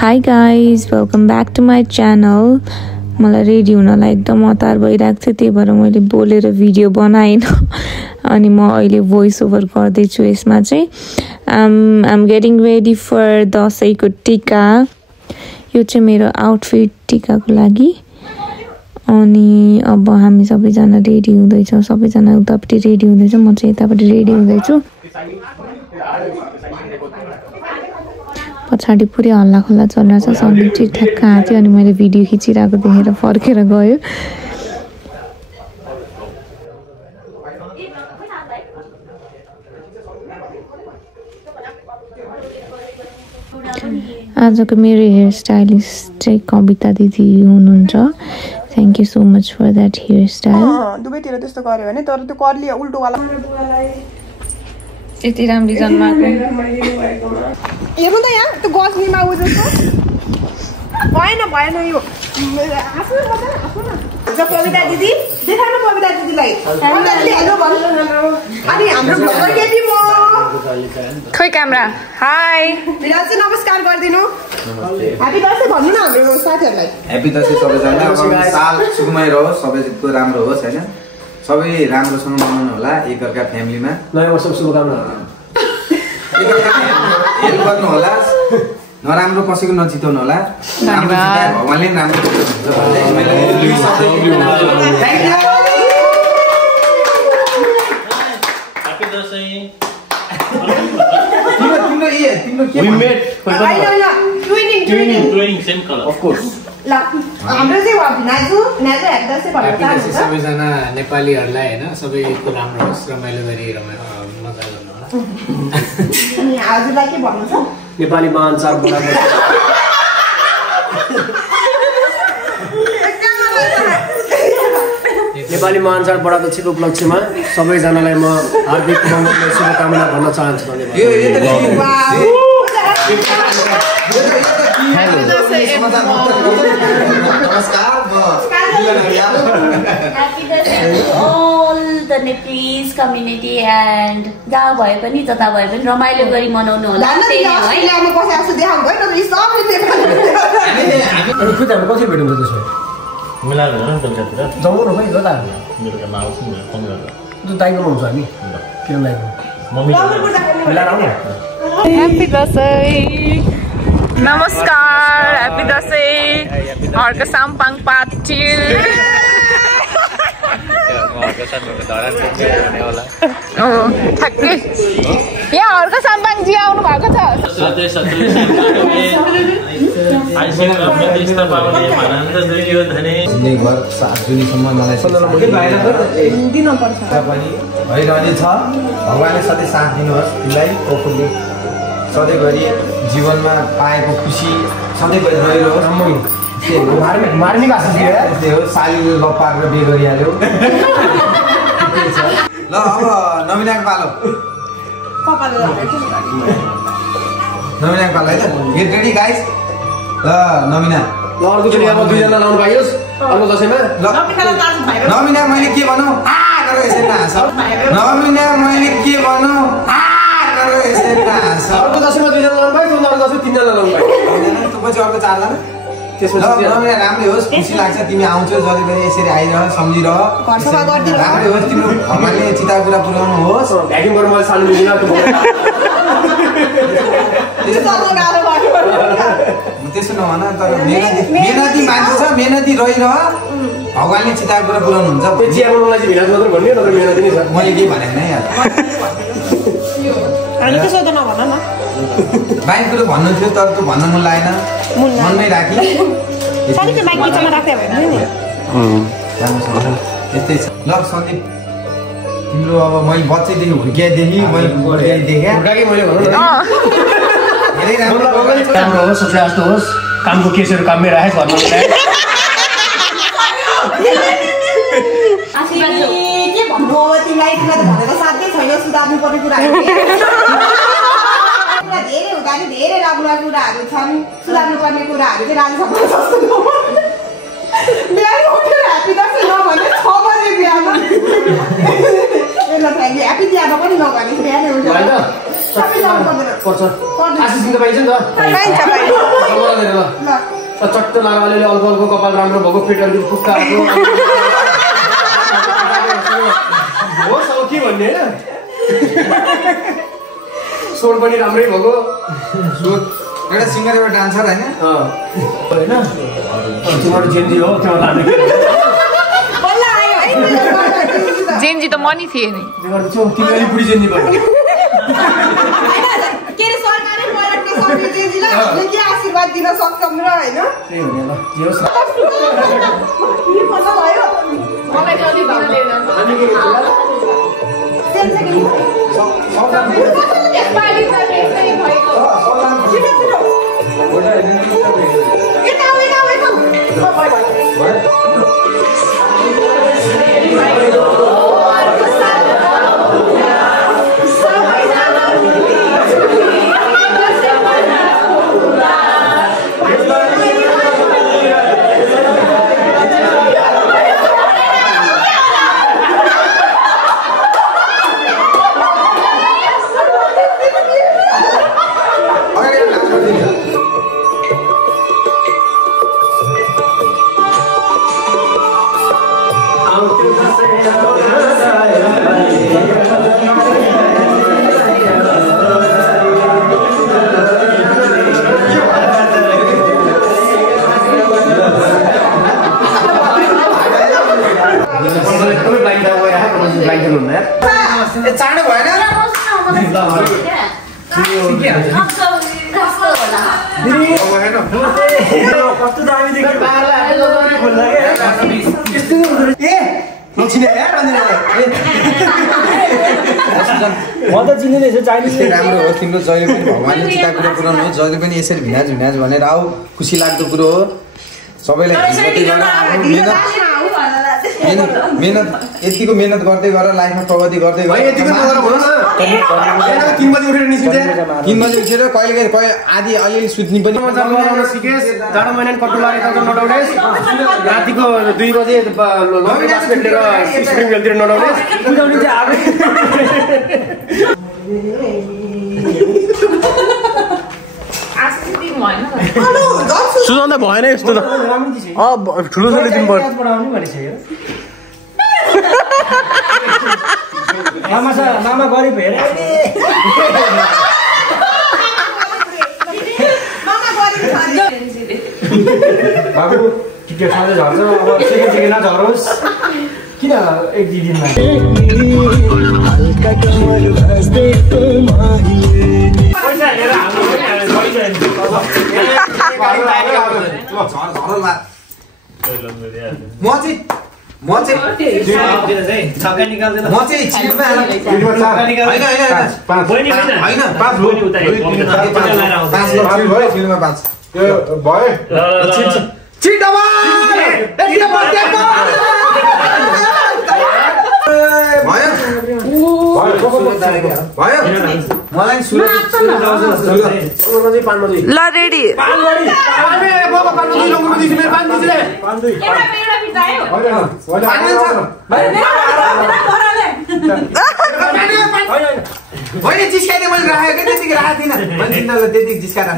Hi guys, welcome back to my channel. मलाई ready हुनलाई एकदम हतार भइरहेको थियो, त्यही भएर मैले बोलेर भिडियो बनाइन अनि म अहिले भोइस ओभर गर्दै छु। यसमा चाहिँ I'm getting ready for दशैंको टिका। यो चाहिँ मेरो आउटफिट टिकाको लागि। अनि अब हामी सबैजना रेडी हुँदै छौं, सबैजना उतापट्टि रेडी हुँदै छ, म चाहिँ यतापट्टि रेडी हुँदै छु। पछाडी पुरै हल्ला खल्ला चलिरहेछ। सन्दीप चाहिँ ठ्याक्क आथ्यो अनि मैले भिडियो खिचिरहेको देखेर फर्केर गयो। आजको मेरो हेयर स्टाइलिस्ट चाहिँ कविता दिदी हुनुहुन्छ। Thank you so much for that hair style. दुबैतिर त्यस्तो गर्यो भने तर त्यो कर्ली उल्टो वाला यति राम्रो जन्माको हेर्नु त यहाँ त्यो गजनीमा उ जस्तो भएन यो आफु न कविता दिदी देखाउनु कविता दिदीलाई हेलो भन्नु अनि हाम्रो भ्लगर केटी म खोइ क्यामेरा हाय विराज चाहिँ नमस्कार गरिदिनु। ह्यापी दशैं भन्नु न हाम्रो साथीहरुलाई। ह्यापी दशैं सबैजना, साल सुखमय रहोस्, सबैको राम्रो होस् हैन। सबै राम्रोसँग मनाउनु होला, एकअर्का फ्यामिलीमा नयाँ वर्षको शुभकामना। हेल्प गर्नु होला, नराम्रो कसैको नचिताउनु होला। राम्रो चिताए भगवानले राम्रो गर्नुहुन्छ सबैजना नेपालीहरूलाई हैन सबैको राम्रो होस्, रमाइलो गरी मजा गर्नु होला। अनि हजुरलाई के भन्नु छ? नेपाली महान चाड नेपाली महान चाड बडादक्षको उपलक्ष्यमा सबैजनालाई म हार्दिक मङ्गलमय शुभकामना भन्न चाहन्छु। all the Nepalese community and जहाँ भए पनि जता भए पनि रमाइलो गरी मनाउनु होला। त्यही हो है। ल्यामा बसेको देखाउनु भयो न सबले नेपाली। अनि खुद हामी कसरी भेट्नु त्यसो भए? मिलाएर न बेलुकातिर जाउँ न भाइ कता? बेलुकामा आउँछु नि फोन गरेर। त्यो दाइकोमा हुन्छ हामी किन दाइको? मम्मी मिलाएर आउनु। ह्यापी दशैं, नमस्कार, ह्यापी दशैं। हर्क साम्पाङ पाटिल ठ्याक्कै यहाँ हर्क साम्पाङजी आउनु भएको छ। घर 7 जुनीसम्म मलाई भइरहने छ। भगवानले सधैँ साथ दिनुहोस् तिमीलाई, कोखुले सधैँभरि जीवनमा पाएको खुसी सधैँभरि रहिरहोस्। मार्मिक आशिष हो सालीले लपारेर बिहे गरिहाल्यो। ल अब नमिनाको पालो, नमिनाको पालो है त। Get ready guys. ल नमिना अर्कोचोटि अब दुईजना लाउनु पाइयोस् अर्को दशैँमा। नमिना मैले के भनौँ गरेर यसरी हाँस। नमिना मैले के भनौँ गरेर यसरी हाँस। अर्को दशैँमा दुईजना लाउनु पाइयो, अर्को दशैँ तीनजना लाउनु पाइयो। त्यसपछि अर्को 4 जना। त्यसपछि नमिना राम्रै होस्, खुसी लाग्छ तिमी आउँछौ जहिले यसरी आइरह सम्झिरह। राम्रै होस्, तिम्रो भगवानले चिता कुरा पुर्याउनु होस्। भ्याक्युम गरेर मैले साल्नु दिदिनँ त्यसो नभन, तर मेहनती मान्छे छ, मेहनती रहिरह, भगवानले चिता कुरा पुर्याउनु हुन्छ। चियामालाई चाहिँ भिराज मात्र भन्ने तर मेहनती नै छ। मैले केही भनेको नै यार त्यसो त नभन न। बाइक कुरो भन्नु थियो तर त्यो भन्न मन लागेन, मनमै राखी। साथीको बाइक बिचमा राख्दै भएन नि। यस्तै छ। ल सन्दीप तिम्रो अब मैले बच्चैदेखि हुर्किएदेखि मैले देखेँ मैले भनौँ न धेरै राम्रो होस्, स्वास्थ्य होस्, कामको केसहरू काममै राखेस् भन्नु के भन्नु अब तिमीलाई भनेर साध्यै छैन सुधार्नु पर्ने कुराहरू धेरै हुँदा नि धेरै राम्रो कुराहरू छन्। सुधार्नु पर्ने कुराहरू चाहिँ राम्रोसँग जस्तो बिहान उठेर ह्यापी दशैं नभने 6 बजे बिहान ह्यापी दियामा पनि नभने बिहानै उठेर सबै लाउनु पर्दैन। पर्छ आशिष दिन त पाइन्छ नि त। पाइन्छ चट्ट लाएर अलिअलि अल्को कपाल राम्रो भएको पेट अलिकति पुक्का आएको हो सौखी भन्ने होइन स्वर पनि राम्रै भएको एउटा सिङ्गर एउटा डान्सर होइन तिम्रो जेन्जी हो जेन्जी त मनी थिए नि तिमी अलिपुरी जेन्जी भयो के अरे सरकारले पर्यटन सक्ने जेन्जीलाई हामीले के आशीर्वाद दिन सक्छौँ र होइन त्यही हो नि ल जे होस् भयो मलाई चाहिँ अलि दिन दिएन हामी के गर्छौँ यसपालि त यस्तै भएको चाँडो भएन कस्तो दामी देख्यो म त चिन्दिनँ चाइनिज राम्रो हो तिम्रो जहिले पनि भगवान्ले चिता कुरो पुऱ्याउनु हो जहिले पनि यसरी भिनाज भिनाज भनेर आऊ खुसी लाग्दो कुरो हो सबैलाई मेहनत यतिको मेहनत गर्दै गर लाइफमा प्रगति गर्दै गर 3 बजे उठेर निस्किन्छ 3 बजे उठेर कहिले आधी अलिअलि सुत्ने पनि लगाउन सिकेस् जाडो महिना कट्टु लाएर नडौडेस् रातिको 2 बजे लन्डन बास्केट लिएर स्प्रिङ भेलतिर नडौडेस् बुझाउने चाहिँ आगे सुझाउँदा भएन यस्तो त ठुलो छोरी दिनु पर्यो मामा गरिब हेरे बाबु टिकट खाँदै झर्छ अब सेकेन्ड नझरोस् किन एक दुई दिनमा म चाहिँ छिटमा मलाई ल रेडी होइन जिस्काइदिए मैले राखेको त्यतिकै राखेको थिइनँ त्यतिकै जिस्काएर